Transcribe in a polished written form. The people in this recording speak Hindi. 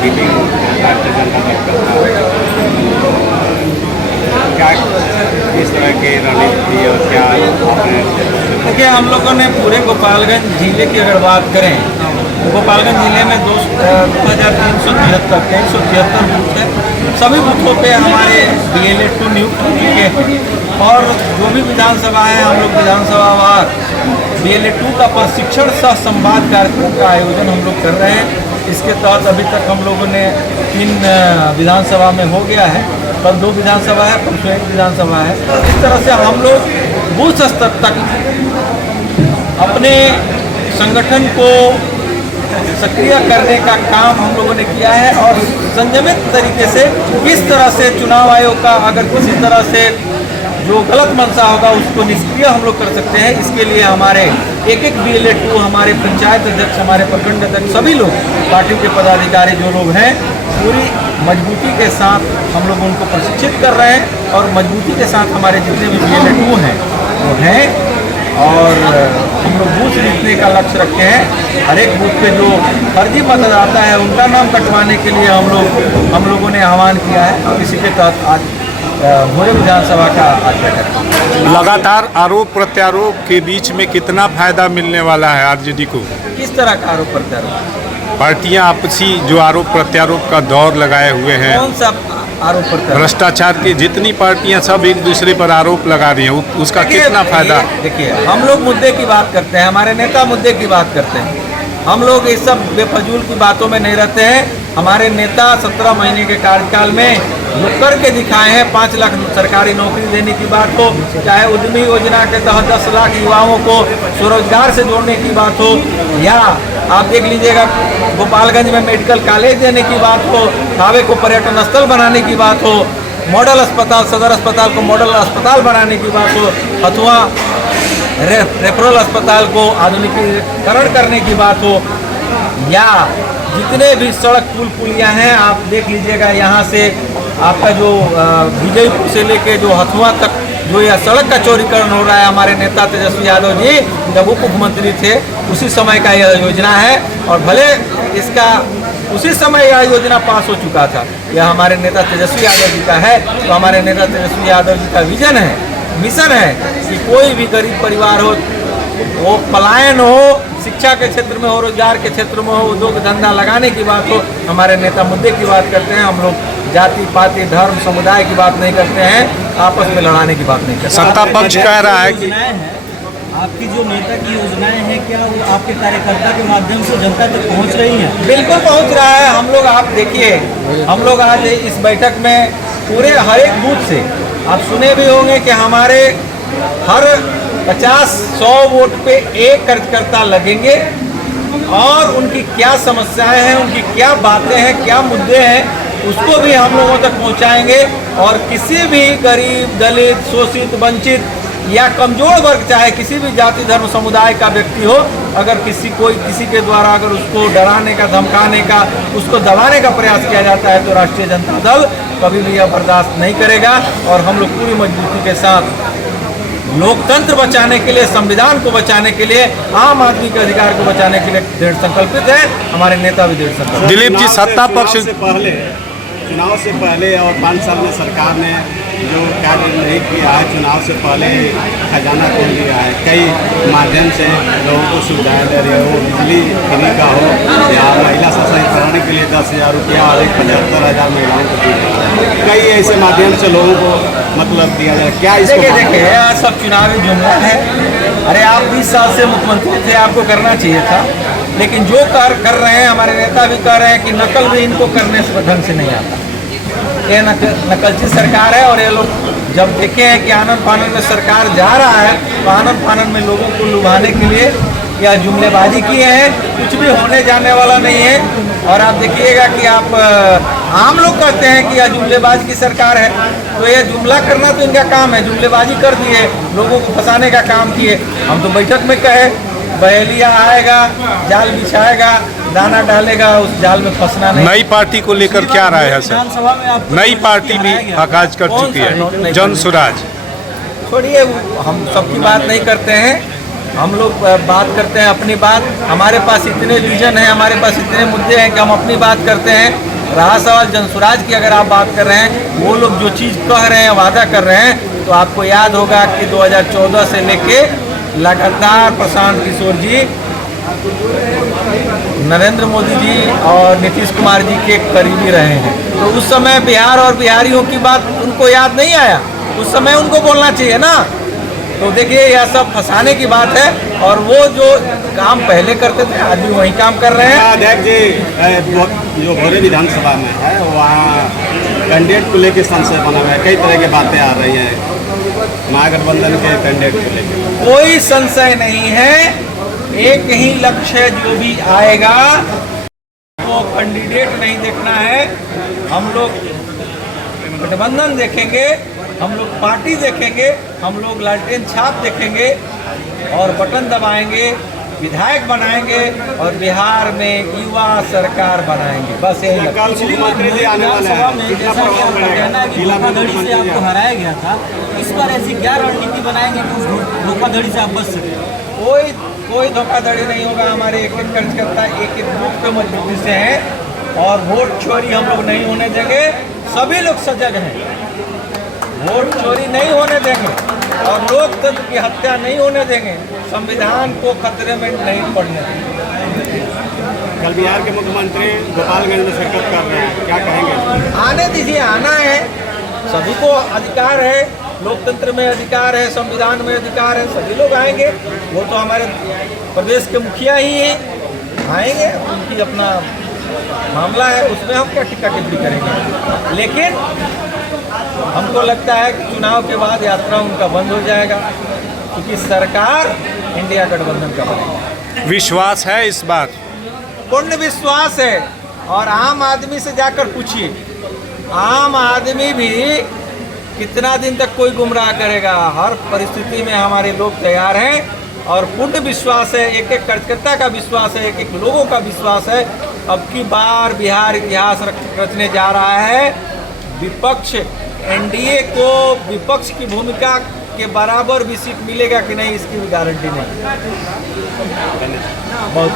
मीटिंग भारतीय जनता दल का क्या किस तरह की रणनीति और क्या आपने? देखिए, हम लोगों ने पूरे गोपालगंज जिले की अगर बात करें, गोपालगंज जिले में 2373 बूथ है। सभी बूथों पे हमारे BLA-2 नियुक्त हो चुके हैं और जो भी विधानसभा है, हम लोग विधानसभावार BLA-2 का प्रशिक्षण सह संवाद कार्यक्रम का आयोजन हम लोग कर रहे हैं। इसके तहत अभी तक हम लोगों ने 3 विधानसभा में हो गया है, कल 2 विधानसभा है, परसों 1 विधानसभा है। इस तरह से हम लोग बूथ स्तर तक अपने संगठन को सक्रिय करने का काम हम लोगों ने किया है और संयमित तरीके से किस तरह से चुनाव आयोग का अगर किसी तरह से जो गलत मंशा होगा उसको निष्क्रिय हम लोग कर सकते हैं। इसके लिए हमारे एक BLA-2 हमारे पंचायत अध्यक्ष, हमारे प्रखंड अध्यक्ष, सभी लोग पार्टी के पदाधिकारी जो लोग हैं पूरी मजबूती के साथ हम लोग उनको प्रशिक्षित कर रहे हैं और मजबूती के साथ हमारे जितने भी BLA-2 हैं वो हैं और हम लोग बूथ जीतने का लक्ष्य रखते हैं। हर एक बूथ पे जो फर्जी मतदाता है उनका नाम कटवाने के लिए हम लोगों ने आह्वान किया है और इसी के तहत आज भोरे विधानसभा का आज बैठक। लगातार आरोप प्रत्यारोप के बीच में कितना फायदा मिलने वाला है आरजेडी को? किस तरह का आरोप प्रत्यारोप? पार्टियां आपसी जो आरोप प्रत्यारोप का दौर लगाए हुए हैं, कौन सा आरोप प्रत्यारोप? भ्रष्टाचार की जितनी पार्टियां सब एक दूसरे पर आरोप लगा रही हैं, उसका कितना फायदा? देखिए, हम लोग मुद्दे की बात करते हैं, हमारे नेता मुद्दे की बात करते हैं। हम लोग इस सब बेफजूल की बातों में नहीं रहते हैं। हमारे नेता 17 महीने के कार्यकाल में जो करके दिखाए हैं, 5 लाख सरकारी नौकरी देने की बात हो, चाहे उद्यमी योजना के तहत 10 लाख युवाओं को स्वरोजगार से जोड़ने की बात हो, या आप देख लीजिएगा गोपालगंज में मेडिकल कॉलेज देने की बात हो, थावे को पर्यटन स्थल बनाने की बात हो, मॉडल अस्पताल, सदर अस्पताल को मॉडल अस्पताल बनाने की बात हो, अथवा रेफरल अस्पताल को आधुनिकीकरण करने की बात हो, या जितने भी सड़क पुल पुलियाँ हैं आप देख लीजिएगा, यहाँ से आपका जो विजयपुर से लेके जो हथुआ तक जो यह सड़क का चौड़ीकरण हो रहा है, हमारे नेता तेजस्वी यादव जी जब उप मुख्यमंत्री थे उसी समय का यह योजना है और भले इसका उसी समय यह योजना पास हो चुका था। यह हमारे नेता तेजस्वी यादव जी का है, तो हमारे नेता तेजस्वी यादव जी का विजन है, मिशन है कि कोई भी गरीब परिवार हो, वो पलायन हो, शिक्षा के क्षेत्र में हो, रोजगार के क्षेत्र में हो, उद्योग धंधा लगाने की बात हो, हमारे नेता मुद्दे की बात करते हैं। हम लोग जाति पाति धर्म समुदाय की बात नहीं करते हैं, आपस में लड़ाने की बात नहीं करते। सत्ता पक्ष कह रहा है कि आपकी जो नेता की योजनाएं हैं क्या वो आपके कार्यकर्ता के माध्यम से जनता तक पहुंच रही हैं? बिल्कुल पहुंच रहा है। हम लोग आप देखिए, हम लोग आज इस बैठक में पूरे हर एक बूथ से आप सुने भी होंगे कि हमारे हर 50-100 वोट पे एक कार्यकर्ता लगेंगे और उनकी क्या समस्याएं हैं, उनकी क्या बातें हैं, क्या मुद्दे हैं, उसको भी हम लोगों तक पहुंचाएंगे। और किसी भी गरीब, दलित, शोषित, वंचित या कमजोर वर्ग, चाहे किसी भी जाति धर्म समुदाय का व्यक्ति हो, अगर किसी के द्वारा अगर उसको डराने का, धमकाने का, उसको दबाने का प्रयास किया जाता है तो राष्ट्रीय जनता दल कभी भी यह बर्दाश्त नहीं करेगा। और हम लोग पूरी मजबूती के साथ लोकतंत्र बचाने के लिए, संविधान को बचाने के लिए, आम आदमी के अधिकार को बचाने के लिए दृढ़ संकल्पित है। हमारे नेता भी दृढ़ संकल्पित। दिलीप जी, सत्ता पक्ष चुनाव से पहले और 5 साल में सरकार ने जो कार्य नहीं किया है, चुनाव से पहले खजाना खोल दिया है, कई माध्यम से लोगों को सुविधाएं दे रही है, वो बिजली फ्री का हो या महिला सशक्तिकरण के लिए 10,000 रुपया और 75,000 महिलाओं को दिया, कई ऐसे माध्यम से लोगों को मतलब दिया जाए। क्या इसको देखिए यह सब चुनावी जुमला है। अरे आप 20 साल से मुख्यमंत्री थे, आपको करना चाहिए था, लेकिन जो कर रहे हैं, हमारे नेता भी कह रहे हैं कि नकल भी इनको करने से ढंग से नहीं आता। ये नकलची सरकार है और ये लोग जब देखे हैं कि आनंद फानंद में सरकार जा रहा है तो आनंद फानंद में लोगों को लुभाने के लिए या जुमलेबाजी किए हैं। कुछ भी होने जाने वाला नहीं है। और आप देखिएगा कि आप आम लोग कहते हैं कि यह जुमलेबाज की सरकार है, तो यह जुमला करना तो इनका काम है, जुमलेबाजी कर दिए, लोगों को फंसाने का काम किए। हम तो बैठक में कहे बहेलिया आएगा, जाल बिछाएगा, दाना डालेगा, उस जाल में फंसना नहीं। नई पार्टी को लेकर क्या राय है सर? नई पार्टी भी आगाज कर चुकी है, जन स्वराज। छोड़िए, हम सबकी बात नहीं करते हैं, हम लोग बात करते हैं अपनी बात। हमारे पास इतने विजन है, हमारे पास इतने मुद्दे हैं कि हम अपनी बात करते हैं। रहा सवाल जनसुराज की, अगर आप बात कर रहे हैं, वो लोग जो चीज़ कह रहे हैं, वादा कर रहे हैं, तो आपको याद होगा कि 2014 से लेके लगातार प्रशांत किशोर जी, नरेंद्र मोदी जी और नीतीश कुमार जी के करीबी रहे हैं। तो उस समय बिहार और बिहारियों की बात उनको याद नहीं आया, उस समय उनको बोलना चाहिए ना। तो देखिए, यह सब फंसाने की बात है, और वो जो काम पहले करते थे आज भी वही काम कर रहे हैं। अध्यक्ष जी, जो भोरे विधानसभा में है वहाँ कैंडिडेट को लेकर संशय बना हुआ है, कई तरह की बातें आ रही हैं महागठबंधन के कैंडिडेट को लेकर। कोई संशय नहीं है, एक ही लक्ष्य, जो भी आएगा वो कैंडिडेट नहीं देखना है। हम लोग गठबंधन देखेंगे, हम लोग पार्टी देखेंगे, हम लोग लालटेन छाप देखेंगे और बटन दबाएंगे, विधायक बनाएंगे और बिहार में युवा सरकार बनाएंगे। बस यही लक्ष्य। कल मुख्यमंत्री जी आने वाले हैं, कितना प्रभाव पड़ेगा? जिला में धोखाधड़ी से आपको हराया गया था, इस बार ऐसी क्या रणनीति बनाएंगे कि उस धोखाधड़ी से आप बच सकें? कोई धोखाधड़ी नहीं होगा। हमारे एक एक कार्यकर्ता एक एक बूथ पे मजबूती से हैं, और वोट चोरी हम लोग नहीं होने देंगे। सभी लोग सजग हैं, वोट चोरी नहीं होने देंगे और लोकतंत्र की हत्या नहीं होने देंगे, संविधान को खतरे में नहीं पड़ने देंगे। कल बिहार के मुख्यमंत्री गोपालगंज में शिरकत कर रहे हैं, क्या कहेंगे? आने दीजिए, आना है, सभी को अधिकार है, लोकतंत्र में अधिकार है, संविधान में अधिकार है, सभी लोग आएंगे। वो तो हमारे प्रदेश के मुखिया ही हैं, आएंगे, उनकी अपना मामला है, उसमें हम क्या टिक्का टिप्पणी करेंगे। लेकिन हमको लगता है कि चुनाव के बाद यात्रा उनका बंद हो जाएगा, क्योंकि सरकार इंडिया गठबंधन का बनेगा। विश्वास है इस बार? पूर्ण विश्वास है। और आम आदमी से जाकर पूछिए, आम आदमी भी कितना दिन तक कोई गुमराह करेगा। हर परिस्थिति में हमारे लोग तैयार हैं और पूर्ण विश्वास है, एक एक कार्यकर्ता का विश्वास है, एक एक लोगों का विश्वास है। अब की बार बिहार इतिहास रचने जा रहा है। विपक्ष, एनडीए को विपक्ष की भूमिका के बराबर भी सीट मिलेगा कि नहीं, इसकी भी गारंटी नहीं। बहुत